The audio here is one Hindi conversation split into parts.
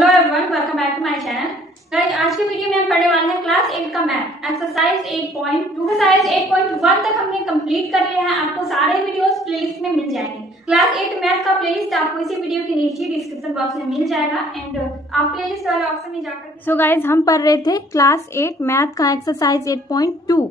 Hello everyone, welcome back to my channel. Guys, आज के वीडियो में हम पढ़ने वाले हैं क्लास 8 का मैथ एक्सरसाइज 8.2। एक्सरसाइज 8.1 तक हमने कंप्लीट कर लिया है। आपको सारे वीडियोस प्लेलिस्ट में मिल जाएंगे। क्लास 8 मैथ का प्लेलिस्ट आपको इसी वीडियो के नीचे डिस्क्रिप्शन बॉक्स में मिल जाएगा एंड आप प्लेलिस्ट वाले ऑप्शन में जाकर सो गाइस, हम पढ़ रहे थे क्लास 8 मैथ का एक्सरसाइज 8.2।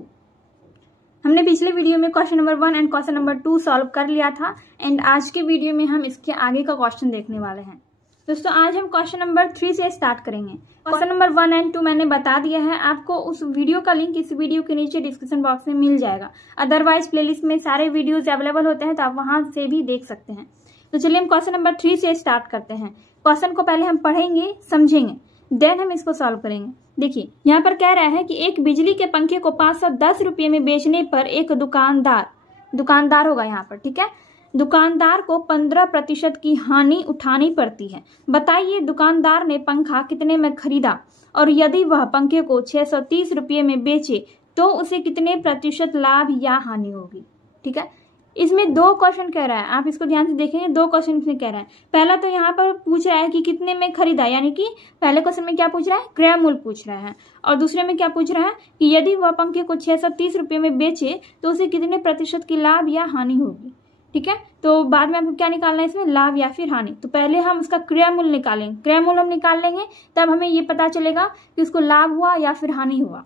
हमने पिछले वीडियो में question number 1 and question number 2 solve कर लिया था एंड आज के वीडियो में हम इसके आगे का क्वेश्चन देखने वाले हैं। दोस्तों, आज हम क्वेश्चन नंबर 3 से स्टार्ट करेंगे। क्वेश्चन नंबर 1 एंड 2 मैंने बता दिया है। आपको उस वीडियो का लिंक इस वीडियो के नीचे डिस्क्रिप्शन बॉक्स में मिल जाएगा। अदरवाइज प्लेलिस्ट में सारे वीडियोज अवेलेबल होते हैं, तो आप वहां से भी देख सकते हैं। तो चलिए हम क्वेश्चन नंबर 3 से स्टार्ट करते हैं। क्वेश्चन को पहले हम पढ़ेंगे, समझेंगे, देन हम इसको सॉल्व करेंगे। देखिए, यहाँ पर कह रहा है कि एक बिजली के पंखे को 510 रुपये में बेचने पर एक दुकानदार होगा यहाँ पर, ठीक है, दुकानदार को 15% की हानि उठानी पड़ती है। बताइए दुकानदार ने पंखा कितने में खरीदा और यदि वह पंखे को 630 रुपये में बेचे तो उसे कितने प्रतिशत लाभ या हानि होगी। ठीक है, इसमें दो क्वेश्चन कह रहा है, आप इसको ध्यान से देखेंगे। दो क्वेश्चन इसमें कह रहा है। पहला तो यहाँ पर पूछ रहा है कि कितने में खरीदा, यानी कि पहले क्वेश्चन में क्या पूछ रहा है, क्रय मूल्य पूछ रहा है, और दूसरे में क्या पूछ रहा है कि यदि वह पंखे को 630 रुपये में बेचे तो उसे कितने प्रतिशत की लाभ या हानि होगी। ठीक है, तो बाद में आपको क्या निकालना है इसमें, लाभ या फिर हानि। तो पहले हम उसका क्रय मूल्य निकालेंगे। क्रय मूल्य हम निकाल लेंगे, तब हमें ये पता चलेगा कि उसको लाभ हुआ या फिर हानि हुआ।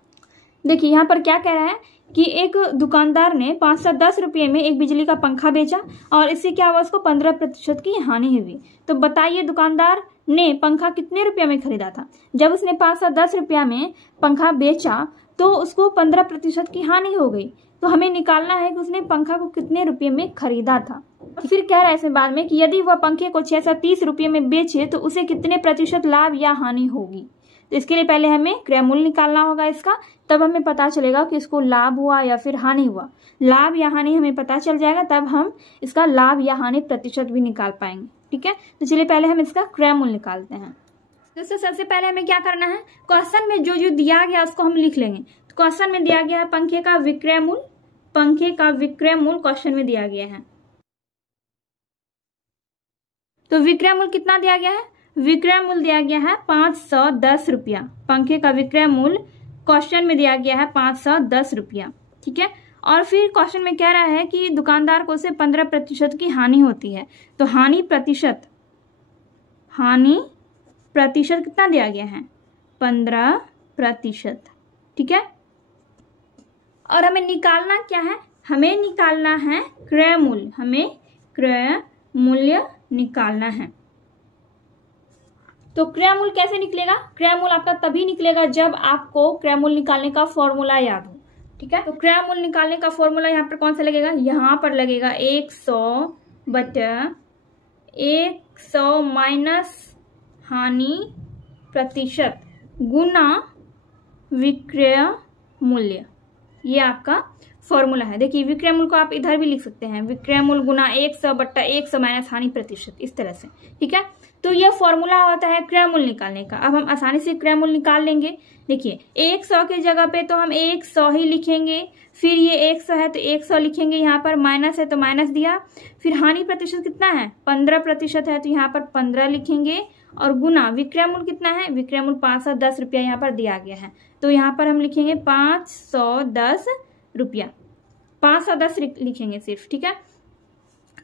देखिए यहाँ पर क्या कह रहा है कि एक दुकानदार ने 510 रुपये में एक बिजली का पंखा बेचा और इससे क्या हुआ, उसको 15% की हानि हुई। तो बताइए दुकानदार ने पंखा कितने रुपये में खरीदा था। जब उसने 510 रुपया में पंखा बेचा तो उसको 15% की हानि हो गई। तो हमें निकालना है कि उसने पंखा को कितने रुपये में खरीदा था। फिर कह रहा है इसमें बाद में कि यदि वह पंखे को 630 रुपये में बेचे तो उसे कितने प्रतिशत लाभ या हानि होगी। तो इसके लिए पहले हमें क्रय मूल्य निकालना होगा इसका, तब हमें पता चलेगा कि इसको लाभ हुआ या फिर हानि हुआ। लाभ या हानि हमें पता चल जाएगा, तब हम इसका लाभ या हानि प्रतिशत भी निकाल पाएंगे। ठीक है, तो चलिए पहले हम इसका क्रय मूल्य निकालते हैं। दोस्तों, सबसे पहले हमें क्या करना है, क्वेश्चन में जो दिया गया उसको हम लिख लेंगे। तो क्वेश्चन में दिया गया है पंखे का विक्रय मूल्य, पंखे का विक्रय मूल्य क्वेश्चन में दिया गया है। तो विक्रय मूल्य कितना दिया गया है, विक्रय मूल्य दिया गया है 510 रुपया। पंखे का विक्रय मूल्य क्वेश्चन में दिया गया है 510 रुपया। ठीक है, और फिर क्वेश्चन में कह रहा है कि दुकानदार को उसे 15% की हानि होती है। तो हानि प्रतिशत कितना दिया गया है, 15%। ठीक है, और हमें निकालना क्या है, हमें निकालना है क्रय मूल्य। हमें क्रय मूल्य निकालना है। तो क्रय मूल्य कैसे निकलेगा, क्रय मूल्य आपका तभी निकलेगा जब आपको क्रय मूल्य निकालने का फॉर्मूला याद हो। ठीक है, तो क्रय मूल्य निकालने का फॉर्मूला यहाँ पर कौन सा लगेगा, यहाँ पर लगेगा 100/100 माइनस हानि प्रतिशत गुना विक्रय मूल्य। ये आपका फॉर्मूला है। देखिए, विक्रय मूल्य को आप इधर भी लिख सकते हैं, विक्रय मूल्य गुना 100/100 माइनस हानि प्रतिशत, इस तरह से। ठीक है, तो यह फॉर्मूला होता है क्रय मूल्य निकालने का। अब हम आसानी से क्रय मूल्य निकाल लेंगे। देखिए, 100 की जगह पे तो हम 100 ही लिखेंगे, फिर ये 100 है तो 100 लिखेंगे, यहाँ पर माइनस है तो माइनस दिया, फिर हानि प्रतिशत कितना है, 15% है तो यहाँ पर 15 लिखेंगे, और गुना विक्रय मूल्य कितना है, विक्रय मूल्य 510 रुपया यहाँ पर दिया गया है, तो यहाँ पर हम लिखेंगे 510 रुपया, 510 लिखेंगे सिर्फ। ठीक है,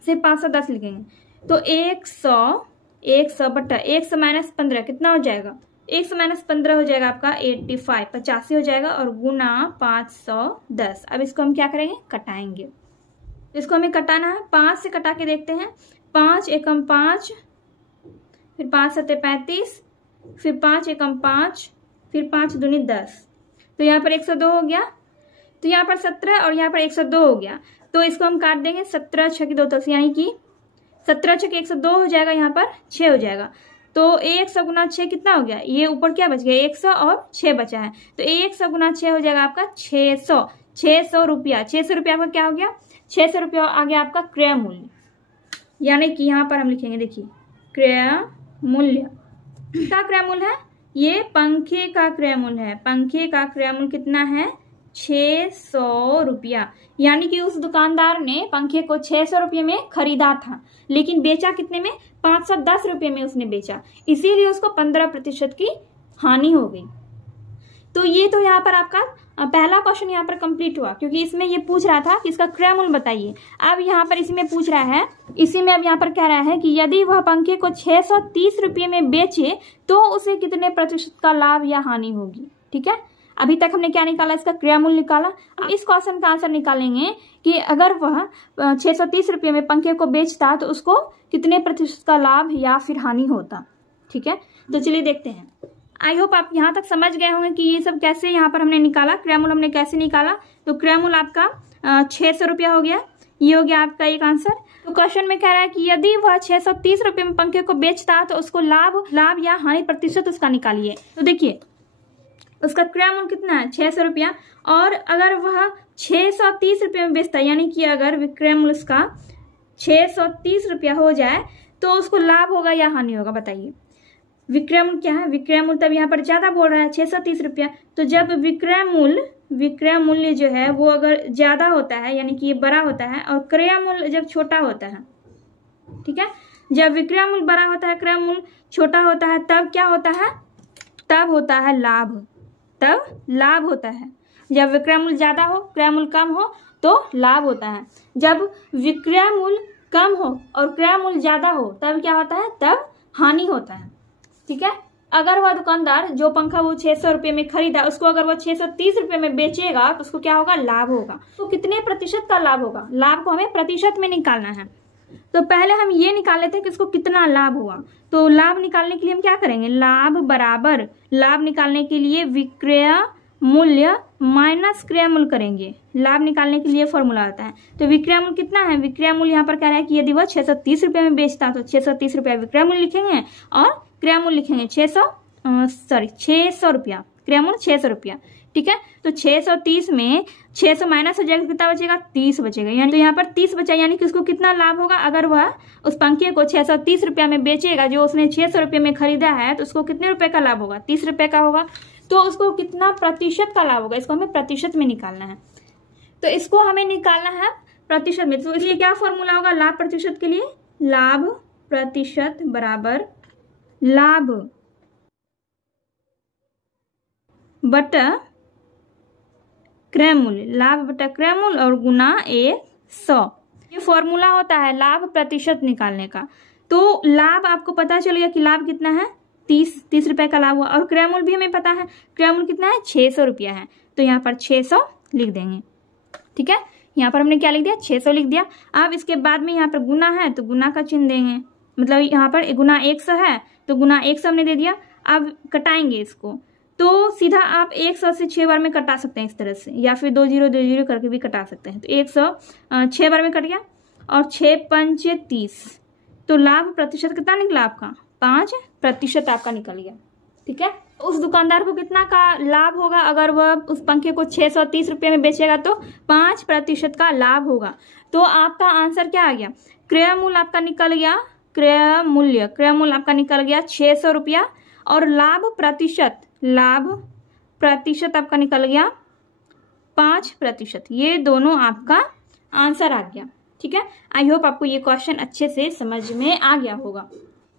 सिर्फ 510 लिखेंगे। तो 100 माइनस 15 कितना हो जाएगा, 100 माइनस 15 हो जाएगा आपका 85 हो जाएगा, और गुना 510। अब इसको हम क्या करेंगे, कटाएंगे। इसको हमें कटाना है, 5 से कटा के देखते हैं। 5 एकम 5, फिर 5 सत्ते 35, फिर 5 एकम 5, फिर 5 दूनी 10। तो यहाँ पर 102 हो गया, तो यहाँ पर 17 और यहाँ पर 102 हो गया। तो इसको हम काट देंगे, 17 6 की 2 10, यानी कि 17 6 के 102 हो जाएगा, यहाँ पर 6 हो जाएगा। तो 100 गुना 6 कितना हो गया, ये ऊपर क्या बच गया, 100 और 6 बचा है, तो 100 गुना 6 हो जाएगा आपका 600 रुपया। 600 रुपया आपका क्या हो गया, 600 रुपया आ गया आपका क्रय मूल्य। यानी कि यहाँ पर हम लिखेंगे, देखिए क्रय मूल्य का क्रय मूल्य है, ये पंखे का क्रय मूल्य है। पंखे का क्रय मूल्य कितना है, 600 रुपया, यानी कि उस दुकानदार ने पंखे को 600 रुपये में खरीदा था, लेकिन बेचा कितने में? 510 रुपये में उसने बेचा, इसीलिए उसको 15% की हानि हो गई। तो ये तो यहाँ पर आपका पहला क्वेश्चन यहाँ पर कंप्लीट हुआ, क्योंकि इसमें ये पूछ रहा था कि इसका क्रय मूल्य बताइए। अब यहाँ पर इसी में पूछ रहा है, इसी में अब यहाँ पर कह रहा है कि यदि वह पंखे को 630 रुपये में बेचे तो उसे कितने प्रतिशत का लाभ या हानि होगी। ठीक है, अभी तक हमने क्या निकाला? इसका क्रय मूल्य निकाला। अब इस क्वेश्चन का आंसर निकालेंगे कि अगर वह 630 रुपये में पंखे को बेचता तो उसको कितने प्रतिशत का लाभ या फिर हानि होता। ठीक है, तो चलिए देखते हैं। आई होप आप यहाँ तक समझ गए होंगे कि ये सब कैसे यहाँ पर हमने निकाला, क्रय मूल्य हमने कैसे निकाला। तो क्रय मूल्य आपका 600 रुपया हो गया, ये हो गया आपका एक आंसर। तो क्वेश्चन में कह रहा है कि यदि वह 630 रुपये में पंखे को बेचता तो उसको लाभ या हानि प्रतिशत उसका निकालिए। तो देखिए उसका क्रय मूल्य कितना है? 600 रुपया, और अगर वह 630 रुपये में बेचता, यानी कि अगर विक्रय मूल्य उसका 630 रुपया हो जाए तो उसको लाभ होगा या हानि होगा, बताइए। विक्रय मूल्य क्या है? विक्रय मूल्य तब यहाँ पर ज्यादा बोल रहा है 630 रुपया, तो जब विक्रय मूल्य जो है वो अगर ज्यादा होता है, यानी कि ये बड़ा होता है, और क्रय मूल्य जब छोटा होता है, ठीक है, जब विक्रय मूल्य बड़ा होता है, क्रय मूल्य छोटा होता है, तब क्या होता है? तब होता है लाभ, तब लाभ होता है। जब विक्रय मूल्य ज्यादा हो, क्रय मूल्य कम हो तो लाभ होता है। जब विक्रय मूल्य कम हो और क्रय मूल्य ज्यादा हो तब क्या होता है? तब हानि होता है। ठीक है, अगर वह दुकानदार जो पंखा वो 600 रुपये में खरीदा, उसको अगर वो 630 रुपये में बेचेगा तो उसको क्या होगा? लाभ होगा। तो कितने प्रतिशत का लाभ होगा? लाभ को हमें प्रतिशत में निकालना है। तो पहले हम ये निकाल लेते हैं कि इसको कितना लाभ हुआ। तो लाभ निकालने के लिए हम क्या करेंगे? लाभ बराबर, लाभ निकालने के लिए विक्रय मूल्य माइनस क्रय मूल्य करेंगे। लाभ निकालने के लिए फॉर्मूला आता है। तो विक्रय मूल्य कितना है? विक्रय मूल्य यहाँ पर कह रहा है कि यदि वह 630 रुपये में बेचता तो 630 रुपया विक्रय मूल्य लिखेंगे और क्रय मूल्य लिखेंगे 600 रुपया, क्रय मूल्य 600 रुपया। ठीक है, तो 630 में 600 माइनस हो जाएगा, कितना बचेगा? 30 बचेगा, यानी तो यहाँ पर 30 बचा, यानी कि उसको कितना लाभ होगा? अगर वह उस पंखे को 630 रुपया में बेचेगा, जो उसने 600 रुपये में खरीदा है, तो उसको कितने रुपए का लाभ होगा? 30 रुपए का होगा। तो उसको कितना प्रतिशत का लाभ होगा? इसको हमें प्रतिशत में निकालना है। तो इसको हमें निकालना है प्रतिशत में, तो इसलिए क्या फॉर्मूला होगा लाभ प्रतिशत के लिए? लाभ प्रतिशत बराबर लाभ बटा क्रय मूल्य, लाभ बटा क्रय मूल्य और गुना 100। ये फॉर्मूला होता है लाभ प्रतिशत निकालने का। तो लाभ आपको पता चल गया कि लाभ कितना है? 30 रुपए का लाभ हुआ, और क्रय मूल्य भी हमें पता है, क्रय मूल्य कितना है? 600 रुपया है। तो यहाँ पर 600 लिख देंगे। ठीक है, यहाँ पर हमने क्या लिख दिया? 600 लिख दिया। अब इसके बाद में यहाँ पर गुना है तो गुना का चिन्ह देंगे, मतलब यहाँ पर गुना 100 है तो गुना 100 हमने दे दिया। अब कटाएंगे इसको, तो सीधा आप 100 से 6 बार में कटा सकते हैं इस तरह से, या फिर 2 करके भी कटा सकते हैं। तो 100 6 बार में कट गया, और 6 पंच 30, तो लाभ प्रतिशत कितना निकला आपका? 5% आपका निकल गया। ठीक है, उस दुकानदार को कितना का लाभ होगा? अगर वह उस पंखे को 630 रुपये में बेचेगा तो 5% का लाभ होगा। तो आपका आंसर क्या आ गया? क्रय मूल्य आपका निकल गया, क्रय मूल्य आपका निकल गया 600 रुपया, और लाभ प्रतिशत आपका निकल गया 5%। ये दोनों आपका आंसर आ गया। ठीक है, आई होप आपको ये क्वेश्चन अच्छे से समझ में आ गया होगा।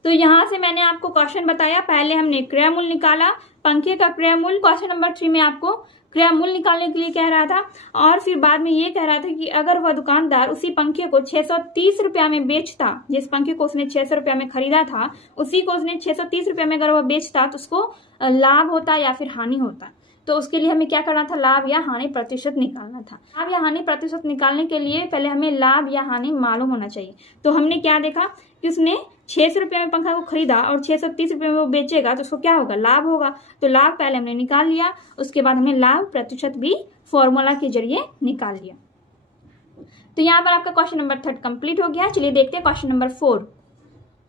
तो यहाँ से मैंने आपको क्वेश्चन बताया, पहले हमने क्रय मूल्य निकाला, पंखे का क्रय मूल्य। क्वेश्चन नंबर 3 में आपको क्रय मूल्य निकालने के लिए कह रहा था, और फिर बाद में ये कह रहा था कि अगर वह दुकानदार उसी पंखे को 630 रुपया में बेचता, जिस पंखे को उसने 600 रुपया में खरीदा था, उसी को उसने 630 रुपया में अगर वह बेचता तो उसको लाभ होता या फिर हानि होता। तो उसके लिए हमें क्या करना था? लाभ या हानि प्रतिशत निकालना था। लाभ या हानि प्रतिशत निकालने के लिए पहले हमें लाभ या हानि मालूम होना चाहिए। तो हमने क्या देखा कि उसने 600 रुपये में पंखा को खरीदा और 630 रुपये में वो बेचेगा, तो उसको क्या होगा? लाभ होगा। तो लाभ पहले हमने निकाल लिया, उसके बाद हमने लाभ प्रतिशत भी फॉर्मूला के जरिए निकाल लिया। तो यहाँ पर आपका क्वेश्चन नंबर 3 कंप्लीट हो गया। चलिए देखते हैं क्वेश्चन नंबर 4।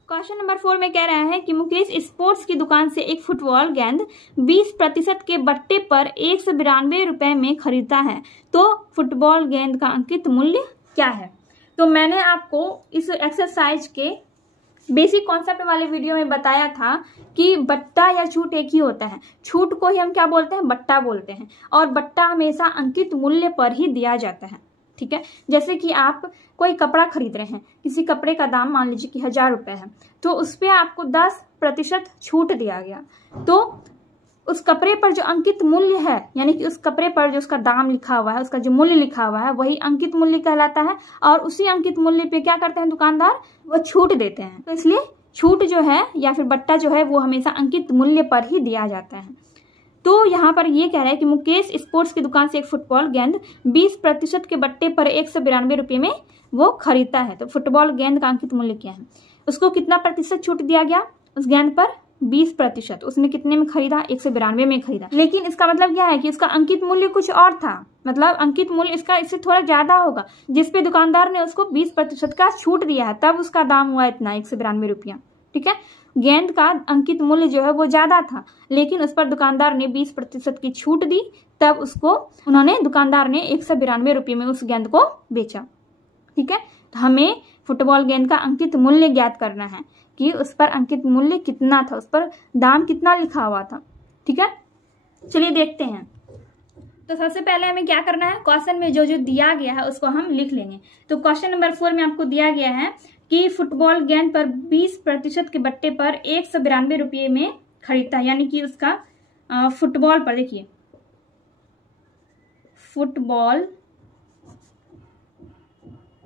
क्वेश्चन नंबर 4 में कह रहा है कि मुकेश स्पोर्ट्स की दुकान से एक फुटबॉल गेंद 20% के बट्टे पर 192 रुपए में खरीदता है, तो फुटबॉल गेंद का अंकित मूल्य क्या है? तो मैंने आपको इस एक्सरसाइज के बेसिक कॉन्सेप्ट वाले वीडियो में बताया था कि बट्टा या छूट एक ही होता है। छूट को ही हम क्या बोलते हैं, बट्टा बोलते हैं, और बट्टा हमेशा अंकित मूल्य पर ही दिया जाता है। ठीक है, जैसे कि आप कोई कपड़ा खरीद रहे हैं, किसी कपड़े का दाम मान लीजिए कि 1000 रुपये है, तो उस पर आपको 10% छूट दिया गया, तो उस कपड़े पर जो अंकित मूल्य है, यानी कि उस कपड़े पर जो उसका दाम लिखा हुआ है, उसका जो मूल्य लिखा हुआ है, वही अंकित मूल्य कहलाता है। और उसी अंकित मूल्य पे क्या करते हैं दुकानदार, वो छूट देते हैं। तो इसलिए छूट जो है या फिर बट्टा जो है वो हमेशा अंकित मूल्य पर ही दिया जाता है। तो यहाँ पर ये कह रहा है कि मुकेश स्पोर्ट्स की दुकान से एक फुटबॉल गेंद 20% के बट्टे पर 192 रुपये में वो खरीदता है। तो फुटबॉल गेंद का अंकित मूल्य क्या है, उसको कितना प्रतिशत छूट दिया गया, उस गेंद पर 20%। उसने कितने में खरीदा, 192 में खरीदा। लेकिन इसका मतलब क्या है कि उसका अंकित मूल्य कुछ और था, मतलब अंकित मूल्य इसका इससे थोड़ा ज्यादा होगा, जिसपे दुकानदार ने उसको 20% का छूट दिया है, तब उसका दाम हुआ इतना 192 रुपया। ठीक है, गेंद का अंकित मूल्य जो है वो ज्यादा था, लेकिन उस पर दुकानदार ने 20% की छूट दी, तब उसको दुकानदार ने 192 रुपये में उस गेंद को बेचा। ठीक है, तो हमें फुटबॉल गेंद का अंकित मूल्य ज्ञात करना है कि उस पर अंकित मूल्य कितना था, उस पर दाम कितना लिखा हुआ था। ठीक है, चलिए देखते हैं। तो सबसे पहले हमें क्या करना है, क्वेश्चन में जो जो दिया गया है उसको हम लिख लेंगे। तो क्वेश्चन नंबर 4 में आपको दिया गया है कि फुटबॉल गेंद पर 20% के बट्टे पर 192 रुपये में खरीदता है, यानी कि उसका फुटबॉल पर देखिए, फुटबॉल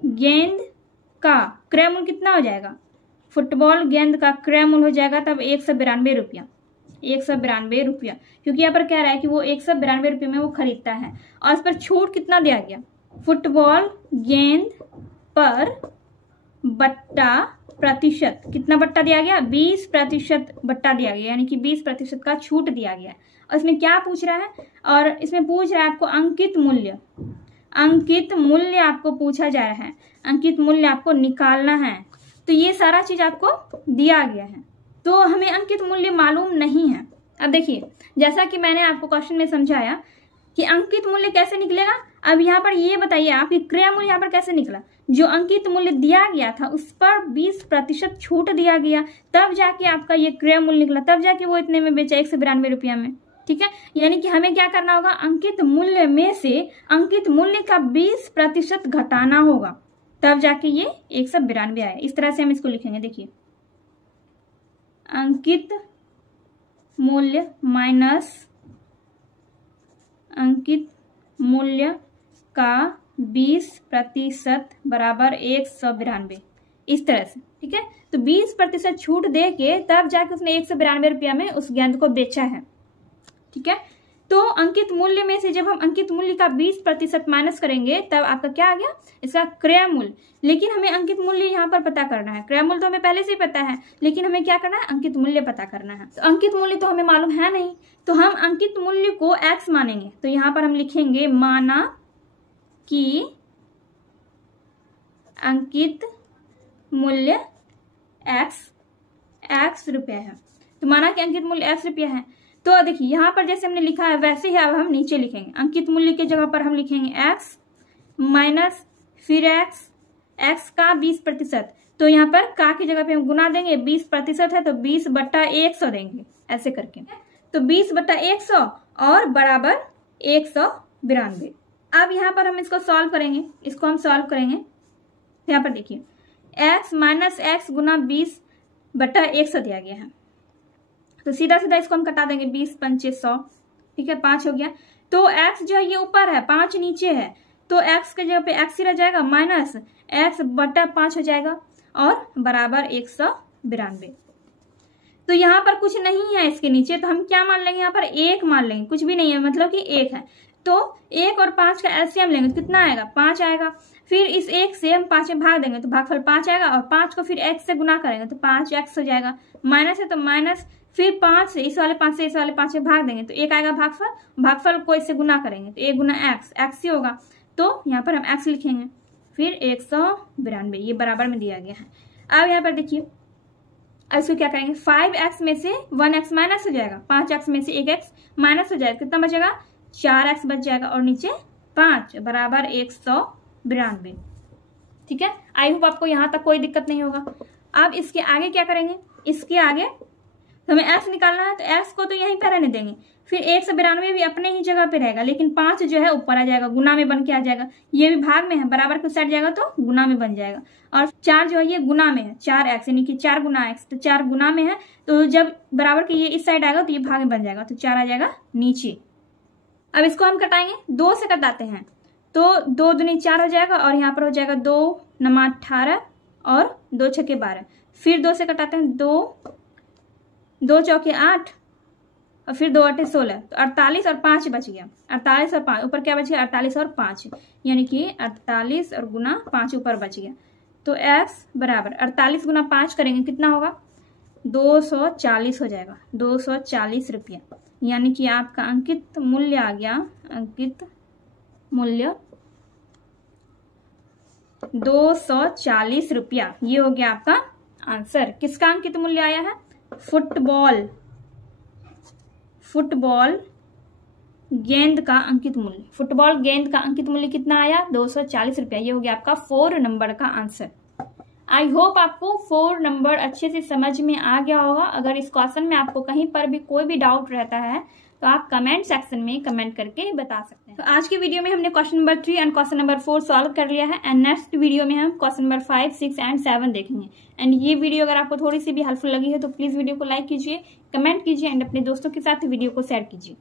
गेंद का क्रय मूल्य कितना हो जाएगा, फुटबॉल गेंद का क्रय मूल्य हो जाएगा तब 192 रुपया, 192 रुपया, क्योंकि यहाँ पर कह रहा है कि वो 192 रुपये में वो खरीदता है। और इस पर छूट कितना दिया गया, फुटबॉल गेंद पर बट्टा प्रतिशत, कितना बट्टा दिया गया, 20% बट्टा दिया गया, यानी कि 20% का छूट दिया गया। और इसमें क्या पूछ रहा है, और इसमें पूछ रहा है आपको अंकित मूल्य, अंकित मूल्य आपको पूछा जा रहा है, अंकित मूल्य आपको निकालना है। तो ये सारा चीज आपको दिया गया है, तो हमें अंकित मूल्य मालूम नहीं है। अब देखिए, जैसा कि मैंने आपको क्वेश्चन में समझाया कि अंकित मूल्य कैसे निकलेगा। अब यहाँ पर ये बताइए आप कि क्रय मूल्य यहाँ पर कैसे निकला, जो अंकित मूल्य दिया गया था उस पर 20% छूट दिया गया, तब जाके आपका ये क्रय मूल्य निकला, तब जाके वो इतने में बेचा, 192 रुपया में। ठीक है, यानी कि हमें क्या करना होगा, अंकित मूल्य में से अंकित मूल्य का 20% घटाना होगा, तब जाके ये 192 आया। इस तरह से हम इसको लिखेंगे, देखिए, अंकित मूल्य माइनस अंकित मूल्य का 20% बराबर 192, इस तरह से। ठीक है, तो 20% छूट दे के तब जाके उसने 192 रुपया में उस गेंद को बेचा है। ठीक है, तो अंकित मूल्य में से जब हम अंकित मूल्य का 20% माइनस करेंगे तब आपका क्या आ गया, इसका क्रय मूल्य। लेकिन हमें अंकित मूल्य यहाँ पर पता करना है, क्रय मूल्य तो हमें पहले से ही पता है, लेकिन हमें क्या करना है, अंकित मूल्य पता करना है। तो अंकित मूल्य तो हमें मालूम है नहीं, तो हम अंकित मूल्य को x मानेंगे। तो यहाँ पर हम लिखेंगे माना कि अंकित मूल्य x रुपया है। तो माना कि अंकित मूल्य x रुपया है, तो देखिए यहाँ पर जैसे हमने लिखा है वैसे ही अब हम नीचे लिखेंगे, अंकित मूल्य की जगह पर हम लिखेंगे x माइनस फिर x का 20%। तो यहाँ पर का की जगह पे हम गुना देंगे, 20% है तो 20/100 देंगे, ऐसे करके। तो 20/100 और बराबर 192। अब यहाँ पर हम इसको सॉल्व करेंगे, इसको हम सॉल्व करेंगे। यहाँ पर देखिए x माइनस x गुना 20/100 दिया गया है, तो सीधा सीधा इसको हम कटा देंगे, 20×5 ठीक है, 5 हो गया। तो x जो है ये ऊपर है, 5 नीचे है, तो x के जगह पे x ही रह जाएगा, माइनस x/5 हो जाएगा और बराबर 192। तो यहाँ पर कुछ नहीं है इसके नीचे, तो हम क्या मान लेंगे, यहाँ पर 1 मान लेंगे, कुछ भी नहीं है मतलब कि 1 है। तो 1 और 5 का एलसीएम लेंगे तो कितना आएगा, 5 आएगा। फिर इस 1 से हम 5 में भाग देंगे तो भागफल 5 आएगा, और 5 को फिर x से गुना करेंगे तो 5x हो जाएगा, माइनस है तो माइनस, फिर 5 से इस वाले 5 से इस वाले 5 में भाग देंगे तो 1 आएगा भागफल, भागफल को इससे गुना करेंगे तो 1 गुना x ही होगा, तो यहाँ पर हम x लिखेंगे, फिर 192, ये बराबर में दिया गया है। अब यहाँ पर देखिए, अब इसको क्या करेंगे, 5x में से 1x माइनस हो जाएगा, 5x में से 1x माइनस हो जाएगा, कितना बचेगा, 4x बच जाएगा, और नीचे 5 बराबर 192। ठीक है, आई होप आपको यहाँ तक कोई दिक्कत नहीं होगा। अब इसके आगे क्या करेंगे, इसके आगे हमें x निकालना है, तो x को तो यहीं पे रहने देंगे, फिर 192 भी अपने ही जगह पे रहेगा, लेकिन 5 जो है ऊपर आ जाएगा, गुना में बन के आ जाएगा। ये भी भाग में है, बराबर के साइड जाएगा तो गुना में बन जाएगा। और 4 जो है ये गुना में है, 4x यानी कि 4 गुना x, तो 4 गुना में है, तो जब बराबर के ये इस साइड आएगा तो ये भाग में बन जाएगा, तो 4 आ जाएगा नीचे। अब इसको हम कटाएंगे, 2 से कटाते हैं, तो 2 दूनी 4 हो जाएगा, और यहाँ पर हो जाएगा 2 नमा 18 और 2 छके 12। फिर 2 से कटाते हैं, 2 चौके 8 और फिर 2 8 16, तो 48 और 5 बच गया। 48 और 5 ऊपर क्या बच गया, 48 और 5, यानी कि 48 और गुना 5 ऊपर बच गया। तो x बराबर 48 गुना 5 करेंगे, कितना होगा, 240 हो जाएगा, 240 रुपया। यानी कि आपका अंकित मूल्य आ गया, अंकित मूल्य 240 रुपया। ये हो गया आपका आंसर। किसका अंकित मूल्य आया है, फुटबॉल गेंद का अंकित मूल्य। फुटबॉल गेंद का अंकित मूल्य कितना आया, 240 रुपया। ये हो गया आपका 4 नंबर का आंसर। आई होप आपको 4 नंबर अच्छे से समझ में आ गया होगा। अगर इस क्वेश्चन में आपको कहीं पर भी कोई भी डाउट रहता है तो आप कमेंट सेक्शन में कमेंट करके बता सकते हैं। तो आज की वीडियो में हमने question number 3 and question number 4 solve कर लिया है, एंड नेक्स्ट वीडियो में हम क्वेश्चन नंबर 5, 6 एंड 7 देखेंगे। एंड ये वीडियो अगर आपको थोड़ी सी भी हेल्पफुल लगी है तो प्लीज वीडियो को लाइक कीजिए, कमेंट कीजिए एंड अपने दोस्तों के साथ वीडियो को शेयर कीजिए।